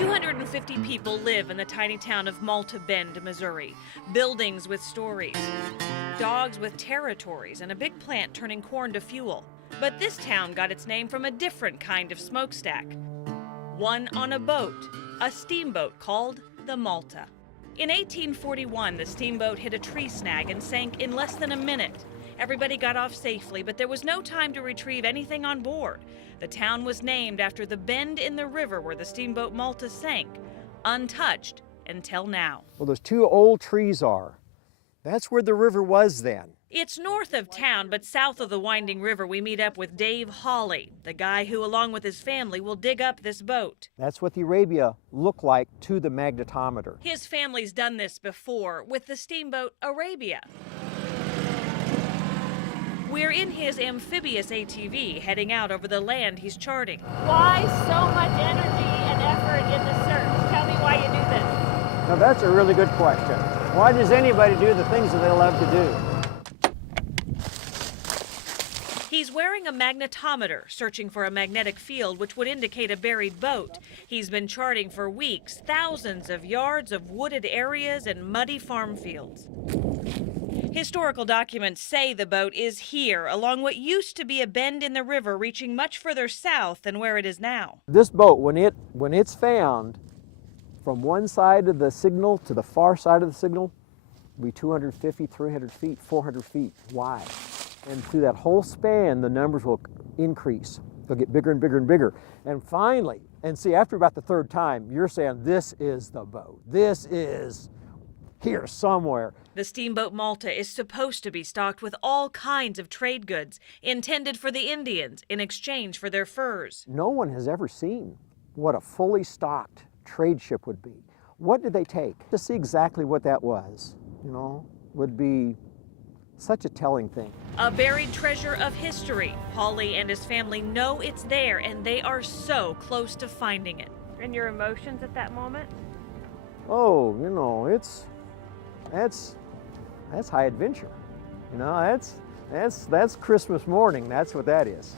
250 people live in the tiny town of Malta Bend, Missouri. Buildings with stories, dogs with territories, and a big plant turning corn to fuel. But this town got its name from a different kind of smokestack. One on a boat, a steamboat called the Malta. In 1841, the steamboat hit a tree snag and sank in less than a minute. Everybody got off safely, but there was no time to retrieve anything on board. The town was named after the bend in the river where the Steamboat Malta sank, untouched until now. Well, those two old trees are. That's where the river was then. It's north of town, but south of the winding river, we meet up with Dave Hawley, the guy who, along with his family, will dig up this boat. That's what the Arabia looked like to the magnetometer. His family's done this before with the steamboat Arabia. We're in his amphibious ATV heading out over the land he's charting. Why so much energy and effort in the search? Tell me why you do this. Now that's a really good question. Why does anybody do the things that they love to do? He's wearing a magnetometer, searching for a magnetic field which would indicate a buried boat. He's been charting for weeks, thousands of yards of wooded areas and muddy farm fields. Historical documents say the boat is here, along what used to be a bend in the river reaching much further south than where it is now. This boat, when it's found, from one side of the signal to the far side of the signal, will be 250, 300 feet, 400 feet wide. And through that whole span, the numbers will increase. They'll get bigger and bigger and bigger. And finally, and see, after about the third time, you're saying, this is the boat. This is here somewhere. The Steamboat Malta is supposed to be stocked with all kinds of trade goods intended for the Indians in exchange for their furs. No one has ever seen what a fully stocked trade ship would be. What did they take? To see exactly what that was, would be such a telling thing. A buried treasure of history. Hawley and his family know it's there, and they are so close to finding it. And your emotions at that moment? Oh, that's high adventure. That's Christmas morning. That's what that is.